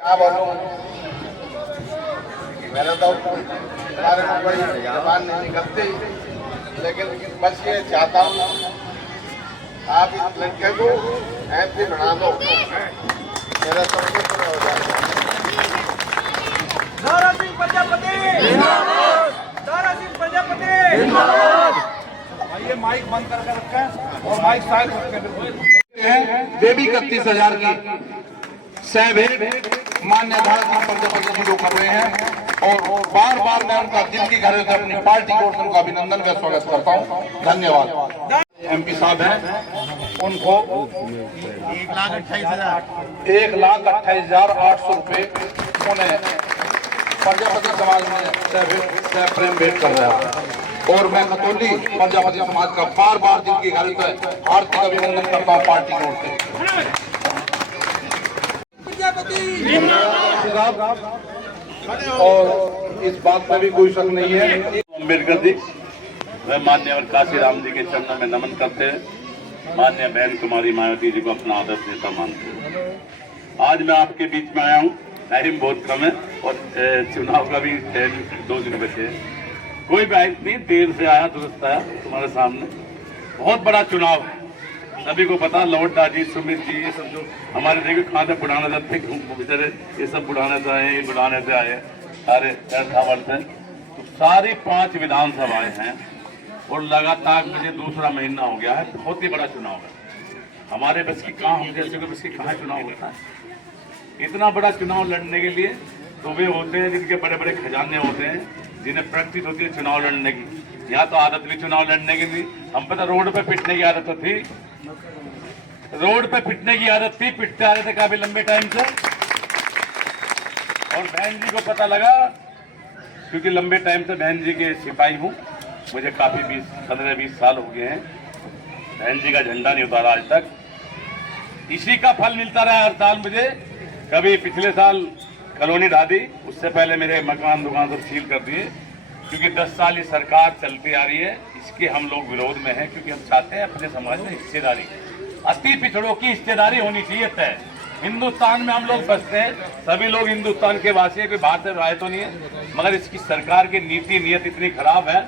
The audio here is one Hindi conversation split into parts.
क्या बोलूं, मेरा तो सारे में बड़ी जबान नहीं निकलती, लेकिन बस ये चाहता हूँ आप इस लड़के को ऐसे बना दो, मेरा सब कुछ पूरा हो जाएगा। दारा सिंह प्रजापति दारा सिंह प्रजापति। ये माइक बंद करके रखें और माइक साइड रखें। देवी 31,000 की सह भेंट मान्य दारा सिंह प्रजापति जी को कर रहे हैं और बार बार मैं उनका दिल की गहराई से अपनी पार्टी की ओर से उनका अभिनंदन व स्वागत करता हूँ। धन्यवाद। MP साहब हैं, उनको 1,28,800 रुपए उन्हें प्रजापति समाज में सह प्रेम भेंट कर रहा है और मैं खतौली प्रजापति समाज का बार बार दिल की गहराई से हार्दिक अभिनंदन करता हूँ पार्टी की ओर से। और इस बात में भी कोई शक नहीं है, अम्बेडकर जी वह मान्य और काशीराम जी के चरणों में नमन करते हैं। मान्य बहन कुमारी मायावती जी को अपना आदर्श नेता मानते हैं। आज मैं आपके बीच में आया हूँ, टाइम बहुत कम है और चुनाव का भी 2 दिन बचे हैं। कोई बात नहीं, देर से आया दुरुस्त आया तुम्हारे सामने। बहुत बड़ा चुनाव है, सभी को पता। लौट दाजी, सुमित जी, ये सब जो हमारे देखिए कहाँ से बुढ़ाने जाते बेचारे, ये सब बुढ़ाने से आए, ये बुढ़ाने से आए, सारे वर्ष हैं। तो सारी 5 विधानसभाएं हैं और लगातार मुझे दूसरा महीना हो गया है। बहुत ही बड़ा चुनाव है। हमारे बस की कहाँ, हम जैसे को बस की कहाँ चुनाव होता है। इतना बड़ा चुनाव लड़ने के लिए तो वे होते हैं जिनके बड़े बड़े खजाने होते हैं, जिन्हें प्रैक्टिस होती है चुनाव लड़ने की। यहाँ तो आदत भी चुनाव लड़ने की थी, हम पता रोड पे पिटने की आदत तो थी, रोड पे पिटने की आदत थी, पिटते आ रहे थे काफी लंबे टाइम से। और बहन जी को पता लगा, क्योंकि लंबे टाइम से बहन जी के सिपाही हूँ, मुझे काफी 15-20 साल हो गए हैं। बहन जी का झंडा नहीं उतारा आज तक, इसी का फल मिलता रहा हर साल मुझे। कभी पिछले साल कॉलोनी ढा दी, उससे पहले मेरे मकान दुकान सब सील कर दिए, क्योंकि 10 साल ये सरकार चलती आ रही है। इसके हम लोग विरोध में हैं, क्योंकि हम चाहते हैं अपने समाज में हिस्सेदारी, अति पिछड़ों की हिस्सेदारी होनी चाहिए तय। हिंदुस्तान में हम लोग बसते हैं, सभी लोग हिंदुस्तान के वासी हैं, कोई बाहर से आए तो नहीं है, मगर इसकी सरकार की नीति नियत इतनी खराब है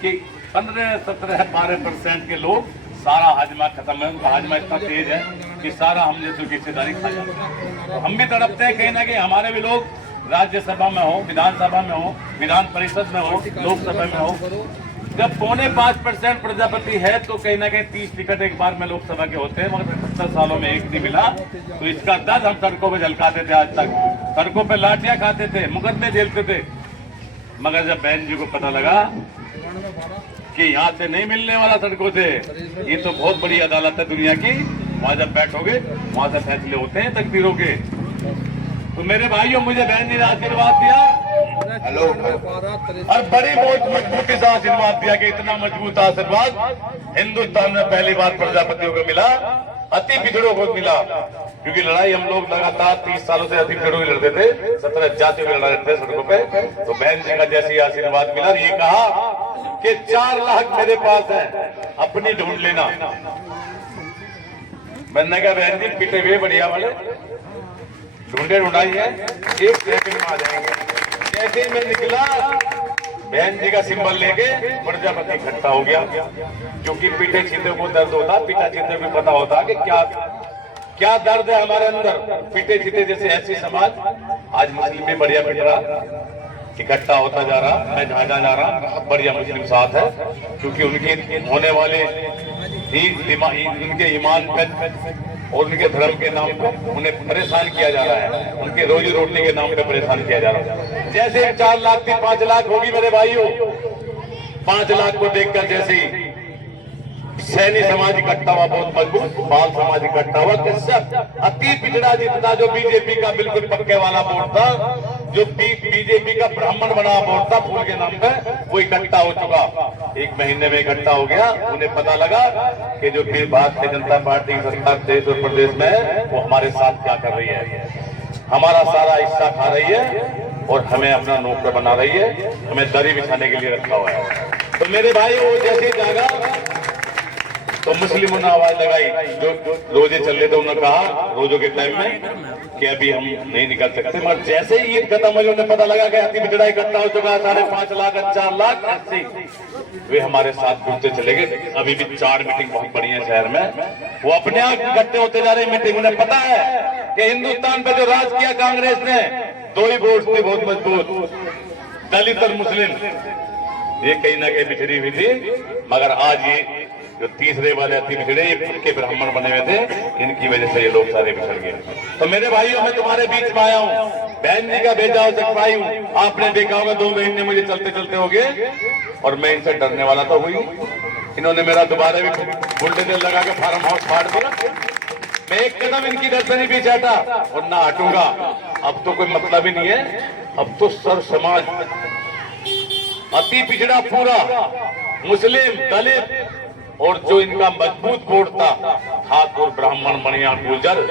कि 15-17-12% के लोग सारा हाजमा खत्म है। उनका हाजमा इतना तेज है कि सारा हम जैसे की हिस्सेदारी खा जाते हैं। तो हम भी तड़पते हैं कहीं ना कहीं हमारे भी लोग राज्यसभा में हो, विधानसभा में हो, विधान परिषद में हो, लोकसभा में हो। जब 4.5% प्रजापति है तो कहीं ना कहीं 30 टिकट एक बार में लोकसभा के होते हैं, मगर 70 सालों में एक नहीं मिला। तो इसका दर्द हम सड़कों पे झलकाते थे, आज तक सड़कों पे लाठियां खाते थे, मुकदमे झेलते थे। मगर जब बहन जी को पता लगा कि यहाँ से नहीं मिलने वाला सड़कों से, ये तो बहुत बड़ी अदालत है दुनिया की, वहां जब बैठोगे वहां से फैसले होते हैं तकदीरों के। तो मेरे भाइयों, मुझे बहन जी ने आशीर्वाद दिया, हेलो, और बड़ी मजबूती से आशीर्वाद दिया कि इतना मजबूत आशीर्वाद हिंदुस्तान में पहली बार प्रजापतियों को मिला, अति पिछड़ों को मिला। क्योंकि लड़ाई हम लोग लगातार 30 सालों से अति पिछड़ों की लड़ते थे, 17 जातियों की लड़ा रहे थे सड़कों पे। तो बहन जी का जैसे ही आशीर्वाद मिला, ये कहा कि 4 लाख मेरे पास है, अपनी ढूंढ लेना। मैंने कहा बहन जी पिटे हुए बढ़िया वाले ढूंढाई है, 1 सेकंड में आ जाएंगे। जैसे ही मैं निकला, बहन जी का सिंबल लेके प्रजापति इकट्ठा हो गया। क्योंकि पीटे छीते को दर्द होता, पीटा छीते को पता होता कि क्या दर्द है हमारे अंदर। पीटे छीते जैसे ऐसी समाज आज मुस्लिम में बढ़िया पिट रहा, इकट्ठा होता जा रहा। मैं जहाँ जा रहा, बहुत बढ़िया मुस्लिम साथ है, क्योंकि उनके होने वाले उनके ईमान पे और उनके धर्म के नाम पे उन्हें परेशान किया जा रहा है, उनके रोजी रोटी के नाम पे परेशान किया जा रहा है। जैसे 4 लाख थी 5 लाख होगी मेरे भाइयों। 5 लाख को देखकर जैसे सैनी समाज इकट्ठा हुआ, बहुत मजबूत, बाल समाज इकट्ठा हुआ, अति पिछड़ा जितना जो बीजेपी का बिल्कुल पक्के वाला वोट था, जो बीजेपी का ब्राह्मण बना वोट था फूल के नाम पे, वो इकट्ठा हो चुका। 1 महीने में इकट्ठा हो गया। उन्हें पता लगा कि जो फिर भारतीय जनता पार्टी की सरकार देश और प्रदेश में है, वो हमारे साथ क्या कर रही है, हमारा सारा हिस्सा खा रही है और हमें अपना नौकर बना रही है, हमें दरी बिछाने के लिए रखा हुआ है। तो मेरे भाई, वो जैसे जागा तो मुस्लिमों ने आवाज लगाई, जो रोजे चल रहे थे, उन्होंने कहा रोजों के टाइम में कि अभी हम नहीं निकल सकते, मगर जैसे ही ईद खत्म हुई उन्हें पता लगा कि अति बिछड़ा इकट्ठा हो चुका है 5.5 लाख 4 लाख, ऐसे वे हमारे साथ घूमते चले गए। अभी भी 4 मीटिंग बहुत बड़ी है शहर में, वो अपने आप इकट्ठे होते जा रहे मीटिंग। उन्हें पता है कि हिंदुस्तान पे जो राज किया कांग्रेस ने, 2 ही वोट थे बहुत मजबूत, दलित और मुस्लिम, ये कहीं ना कहीं बिछड़ी हुई थी। मगर आज ये जो तीसरे वाले अति बिछड़े, ये खुद के ब्राह्मण बने हुए थे, इनकी वजह से ये लोग सारे बिछड़ गए। तो मेरे भाइयों, मैं तुम्हारे बीच में आया हूँ, बहन जी का भेजा हो सकवाई हूँ। आपने देखा होगा 2 महीने मुझे चलते चलते हो गए, और मैं इनसे डरने वाला तो हुई। इन्होंने मेरा दोबारा भी बुलडोजर लगा के फार्म हाउस फाड़ दिया। मैं एक कदम इनकी डर से नहीं पीछे हटा और ना हटूंगा। अब तो कोई मतलब ही नहीं है, अब तो सर्व समाज, अति पिछड़ा पूरा, मुस्लिम, दलित, और जो इनका मजबूत वोट था, ठाकुर, ब्राह्मण, मणिया, गुर्जर,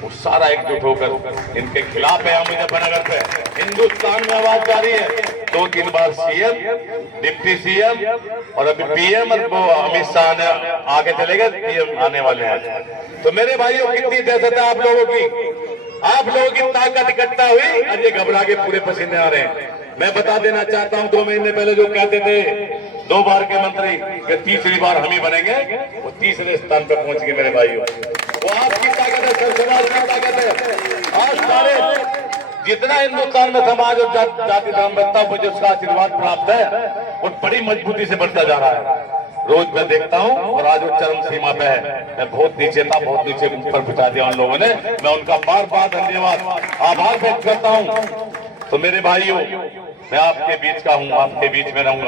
वो सारा एकजुट होकर इनके खिलाफ है। मुजफ्फरनगर पे हिंदुस्तान में आवाज जारी है। 2-3 बार सीएम, डिप्टी सीएम और अभी पीएम, वो अमित शाह ने आगे चले गए, पीएम आने वाले हैं। तो मेरे भाइयों, कितनी दहशत है आप लोगों की, आप लोगों की ताकत इकट्ठा हुई, और ये घबरा के पूरे पसीने आ रहे हैं। मैं बता देना चाहता हूं, 2 महीने पहले जो कहते थे 2 बार के मंत्री कि तीसरी बार हम ही बनेंगे, वो तीसरे स्थान पर पहुंच गए मेरे भाइयों। वो आपकी ताकत है, सब समाज की ताकत है। आज सारे जितना हिंदुस्तान में समाज और जाति धर्म बचता है, मुझे उसका आशीर्वाद प्राप्त है, वो बड़ी मजबूती से बढ़ता जा रहा है। रोज मैं देखता हूं, और आज वो चरम सीमा पे है। मैं बहुत नीचे था, बहुत नीचे ऊपर पहुंचा दिया उन लोगों ने। मैं उनका बार बार धन्यवाद, आभार व्यक्त करता हूं। तो मेरे भाइयों, मैं आपके बीच का हूं, आपके बीच में रहूंगा।